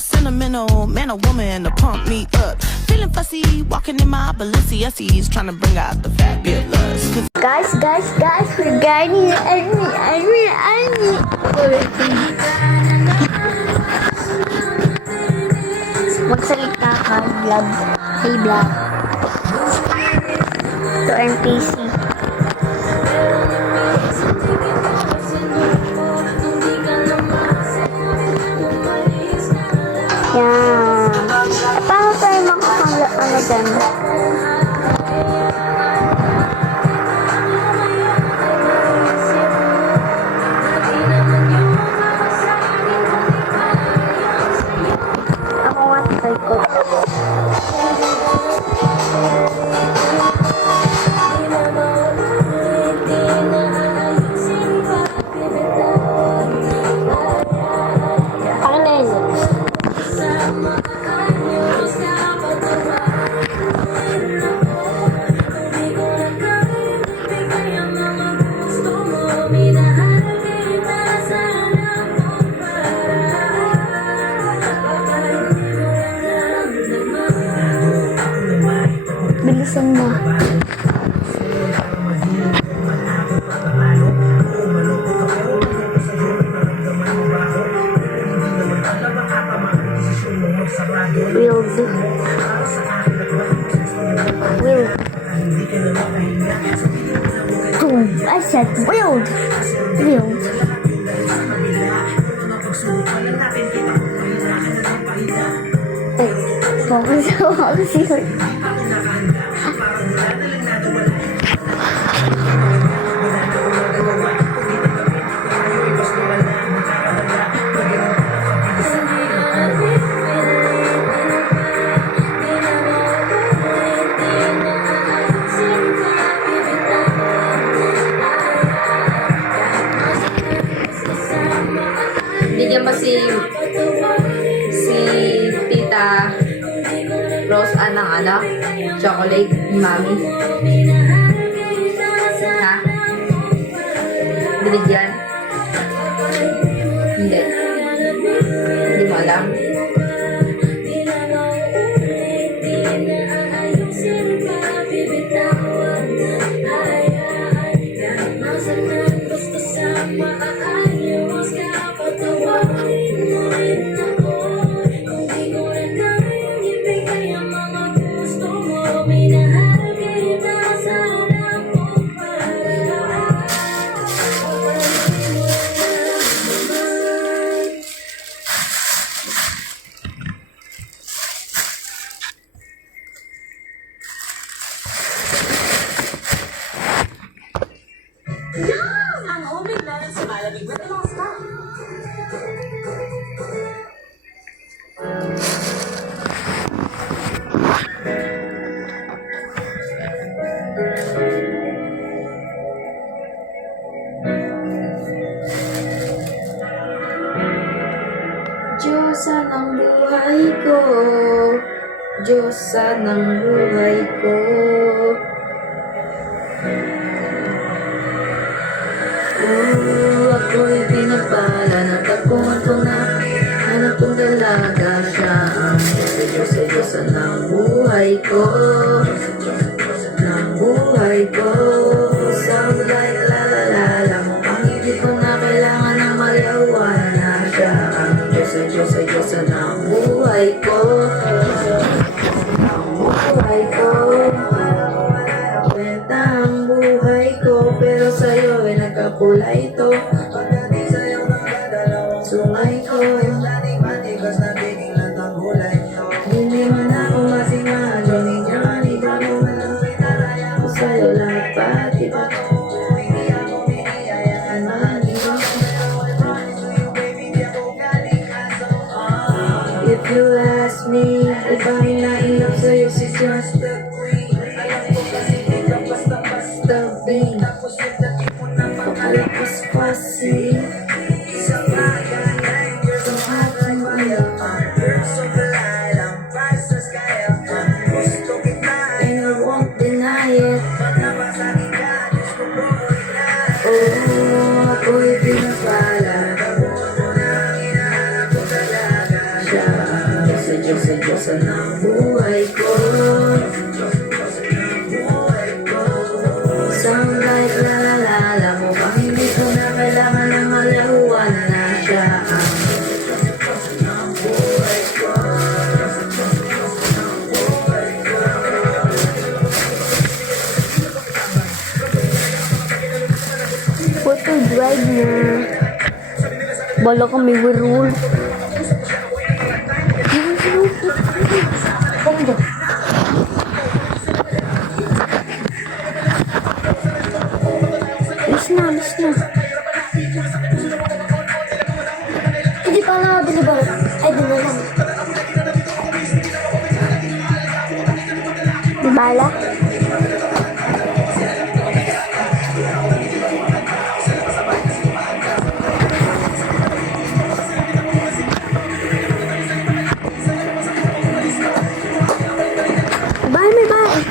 sentimental man or woman to pump me up. Feeling fussy, walking in my Balenciennes, trying to bring out the fabulous. Guys, we're getting magsalita ka, vlog. Hey, vlog. To NPC. Yan. Paano tayo makakala dyan? Ako nga try ko. Parang na yun. Bilisan mo. Wild. I said wild. Focus here. Bigyan pa si Tita Rose ng chocolate ni Mami. Ha? Binigyan? Hindi. Hindi mo alam. Ang homemade lemon sa malamig with the lost time. Diyosa ng buhay ko, Diyosa ng buhay ko. Ako'y pinagpala ng tapuan ko na anak kong dalaga siya ang Diyosa ng buhay ko, ng buhay ko. Sound like la la la la, mukhang ibig ko na kailangan ng mariawan na siya ang Diyosa ng buhay ko, ng buhay ko. Kwenta ang buhay ko, pero sa'yo ay nagkapula ito. Pagdating sa'yo mga dalawang sungay ko, yung dating matigas na biging natangulay ito. Hindi man ako masingadyo, hindi mo man ang pinalaya ko sa'yo lahat pati ba? Hindi ako biniyayaan manigaw. I promise to you baby, di ako galing aso. If you ask me if I'm not in love sa'yo, she's just the queen. Alam ko kasi di ka basta-basta bing. Tapos yung dating mo na makalakas pasi. Sa bayan ay girl, so hot like fire. Girl, so galay lang, price sa sky. Gusto kita and I won't deny it. Pag nabasagin ka, Diyos ko po ilan. Oh, ako'y pinapala. Tapos mo na ang hinahanap ko talaga siya. Diyos-Diyosan ang buhay ko. Isang kahit lalala mo bang hindi ko na kailangan ng malahuan na siya ang Photo drive na. Bala kami werewolf. Ganda. Alis na, alis na. Hindi pa nakabili ba? Ay, di na lang. Bala? May bahay.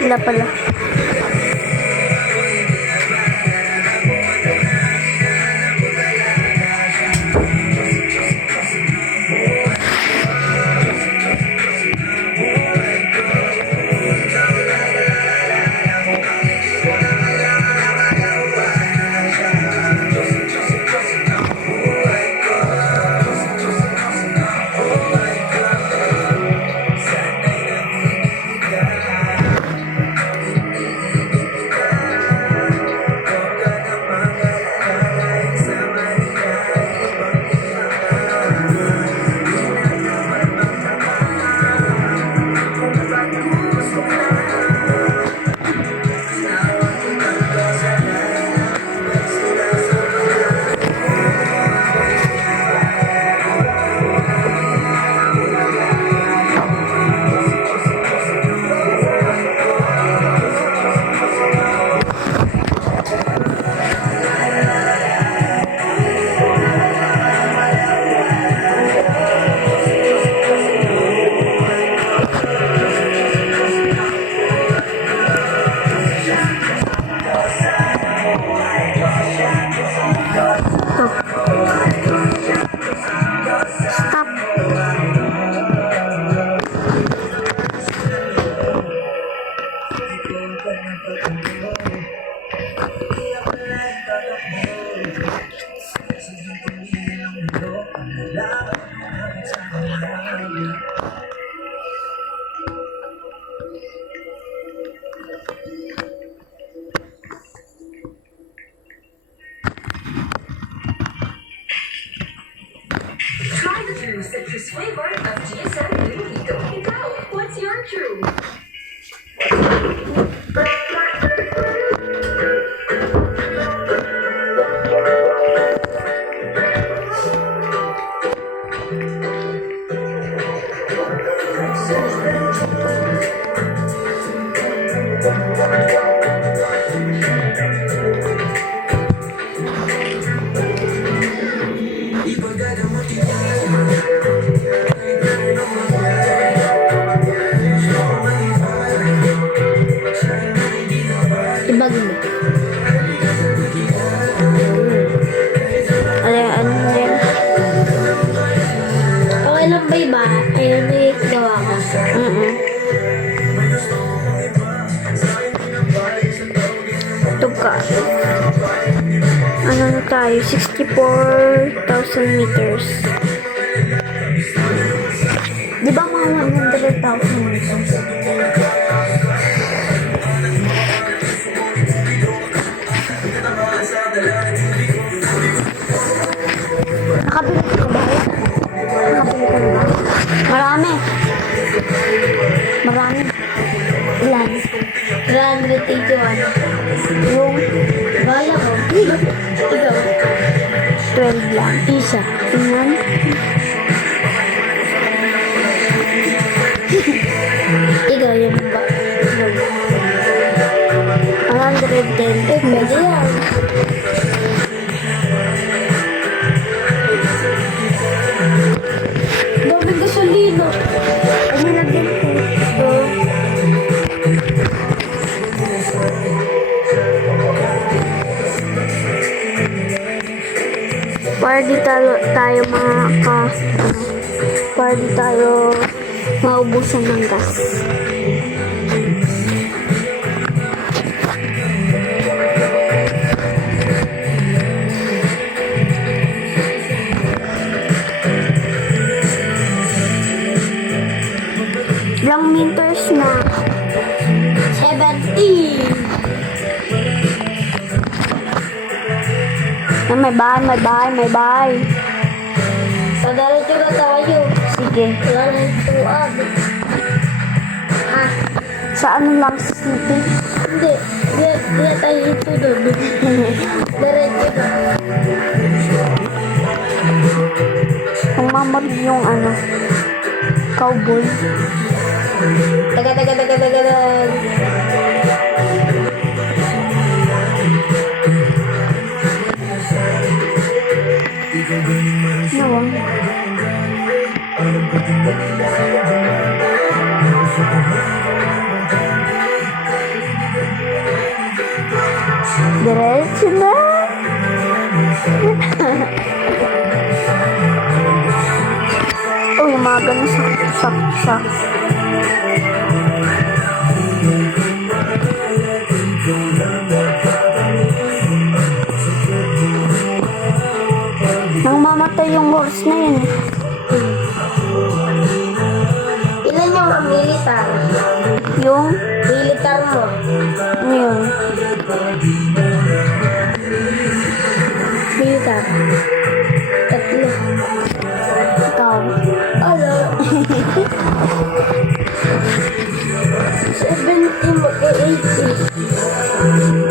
Wala pala. Try the true citrus flavor of GSM Mojito. Ikaw, what's your true? Ibag mo. Ano yan? Okay lang ba iba? Ayun, may gawa ka. Ito ka. Ano na tayo? 64,000 meters. Di ba mga 100,000 meters? Nakabili ko ba? Nakabili ko ba? Marami. Marami. Ilan? 381. Yung bala ko. Ikaw. 12 lang. Isa. Tingnan. Ikaw yung ba? 110. Pwede yan. Daming gasolina. Ano na din po? Para di tayo para di tayo maubusan ng gas. Ilang meters na? 70! Na may bahay. Padalatyo na tayo. Sige. Wala na yung tuwag. Sa ano lang city? Hindi. Hindi tayo ito doon. Diretso na. Ang mamad yung ano, cowboy. Taga. Nawang. Diretso na. Oh, yung mga ganun sa. Nang mamatay yung horse na yun. Ilan yung ang militar? Yung, Militar mo. ano yun? Militar. Tatlo. Ikaw. Ano? 70 mo to 80.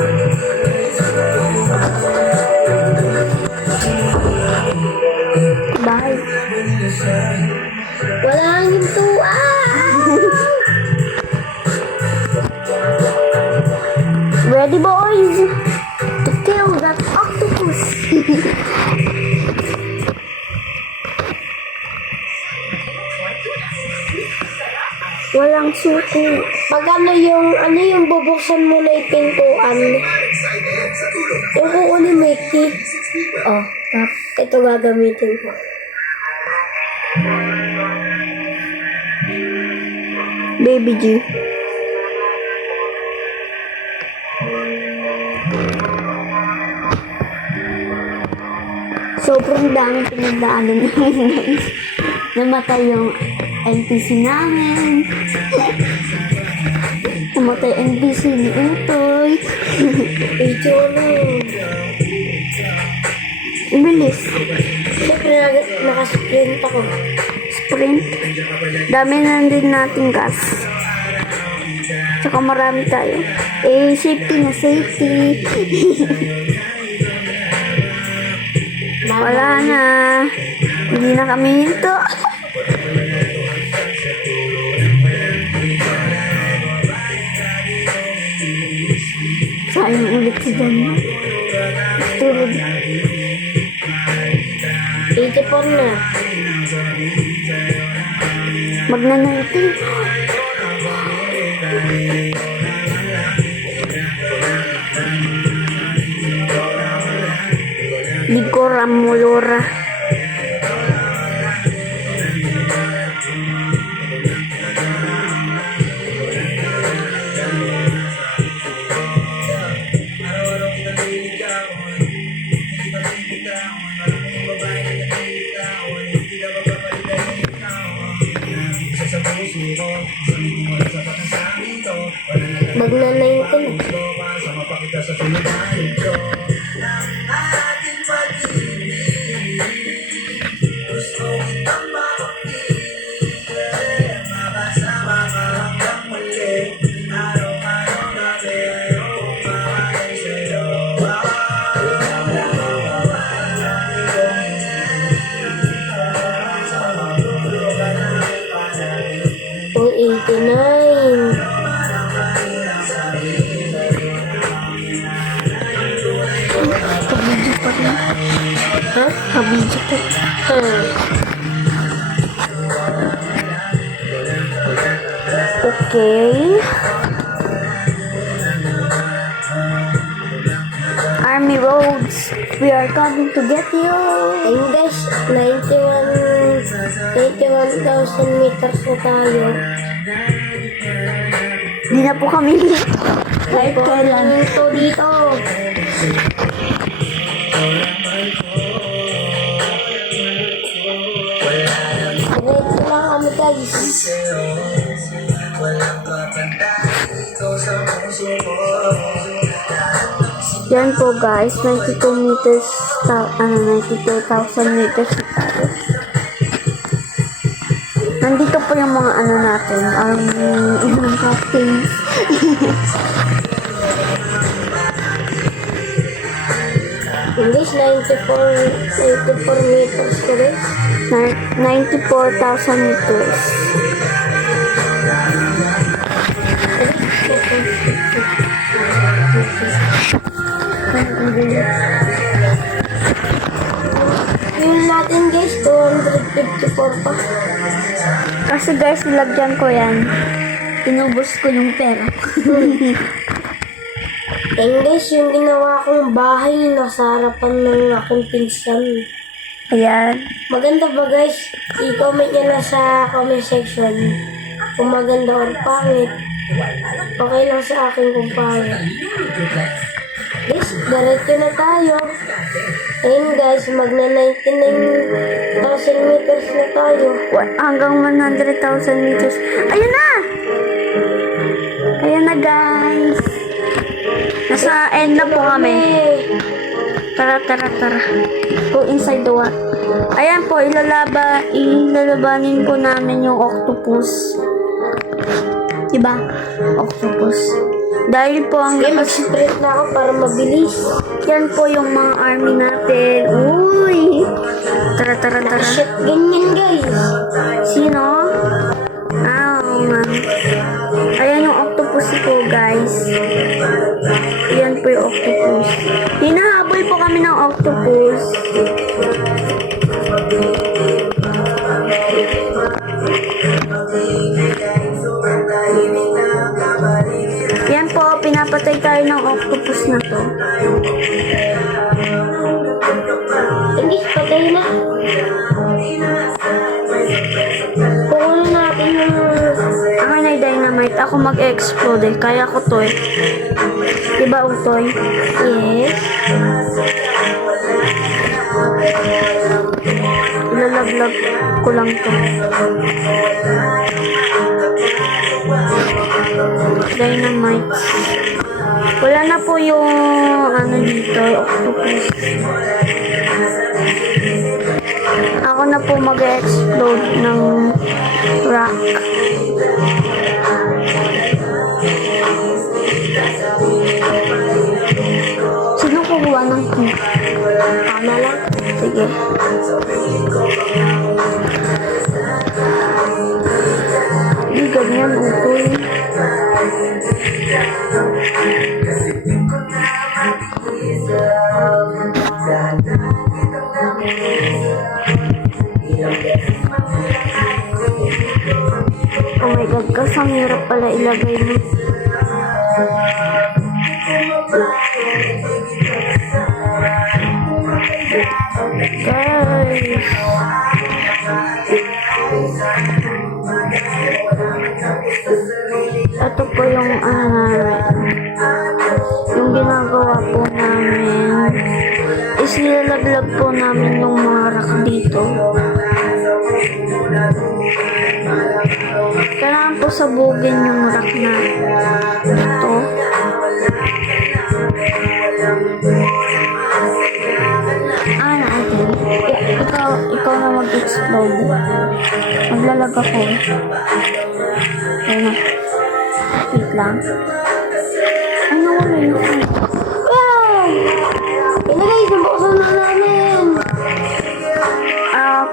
Bahay. Wala yung tuwag. Ready, boys? To kill that octopus. Walang suko. Pag ano yung bubuksan mo na yung pintuan. Yung kukunin mo yung key. Oh, ito gagamitin ko. Baby G. Sobrang dami pinagdaanan namin, guys. Namatay yung NPC namin. Namatay NPC ni Utoy. Video na. Bilis. Siyempre nakasprint ako. Sprint. Dami na din natin gas. Tsaka marami tayo. Eh, safety na safety. Wala na. Hindi na kami hinto. Sayang ulit si Dana. Tulog. 84 na. Magna-90. Ligora Molora. Magnanay ko na. Pang 89. Kabidyo pa rin. Ha? Kabidyo pa. Okay. Army roads. We are coming to get you. Ayun guys, 91,000 meters na tayo. Hindi na po kami kahit kailan. Ito dito. Diretso lang kami guys. Yan po guys, 92 meters, 92,000 meters na tayo. Nandito po yung mga ano natin, ibang captains. English, 94 meters ko guys. 94,000 meters. Yun natin guys, 254 pa. Kasi guys, nilagyan ko yan. Inubos ko yung pera. English, yung ginawa kong bahay nasa harapan ng aking pinsan. Ayan. Maganda ba guys? I-comment nyo na sa comment section kung maganda or pangit. Okay lang sa akin kung pangit. Guys, diretso na tayo. Ayun guys, magna 99,000 meters na tayo. Hanggang 100,000 meters. Ayun na! Ayan na guys. Nasa end na po kami. Tara. Go inside the water. Ayan po, ilalabanin po namin yung octopus. Diba? Octopus. Dahil po ang Okay, mag-sprint na ako para mabilis. yan po yung mga army natin. Uy! Tara. Shit, ganyan guys. Sino? Man. Ayan yung octopus po, guys. Ayan po yung octopus. Hinahabol po kami ng octopus. Yan po, pinapatay tayo ng octopus na to. English, patay na. Pukunin natin yung... Ako na dynamite. Ako mag-explode eh. Kaya ko to eh. Diba, Utoy? Yes. Ilalaglag ko lang to. Dynamite. Wala na po yung ano dito, octopus. Ako na po mag-explode ng rock. Sino kukuha ng key? Tama lang. Sige. Hindi ganyan, Utoy. Oh my God, kasi ang hirap pala ilagay mo. Guys. Ito po yung yung ginagawa po namin is nilalaglag po namin yung mga rock dito. Kailangan po sabugin yung rock na ito. Natin. Ikaw na mag-explode. Maglalag ako. Ayun na. Wait lang. Ay, nawala yun. Wow! Ito guys, nabuksan na namin.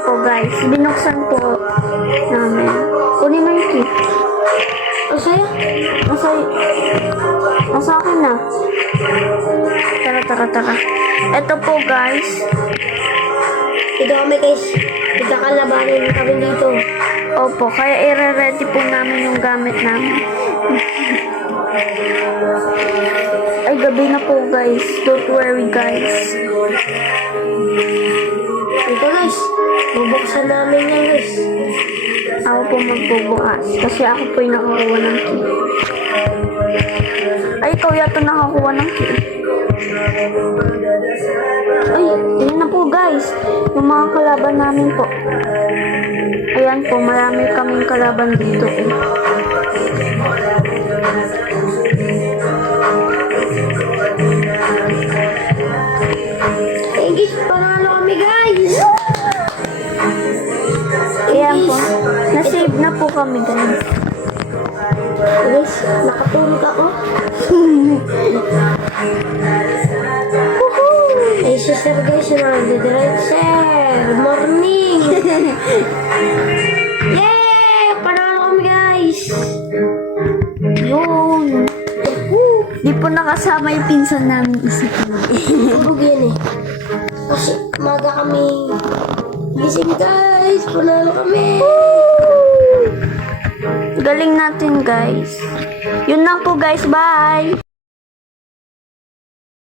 Po guys, binuksan po namin. Kunin mo yung key. Ang saya. Nasa akin na. Tara. Ito po guys. Ito kami guys. Nagkakalabanin kami dito. Opo, kaya i-ready po namin yung gamit namin. Ay gabi na po guys. Don't worry guys. Ito guys, bubuksan namin yan guys. Ako po magbubukas. Kasi ako po yung nakakuha ng key. Ay, ikaw yata nakakuha ng key. Ay, yun na po guys. Yung mga kalaban namin po. Ayan po, marami kaming kalaban dito eh. Hey guys, panalo kami guys! Ayan po. Na-save na po kami guys. Guys, nakatulog ako. Ay, si Sir guys, nag-drive Sir. Morning! Yay! Panalo kami guys! Yun. Di po nakasama yung pinsan namin isa po. Tulog yan eh. Kasi maga kami gising guys. Panalo kami. Galing natin guys. Yun lang po guys. Bye!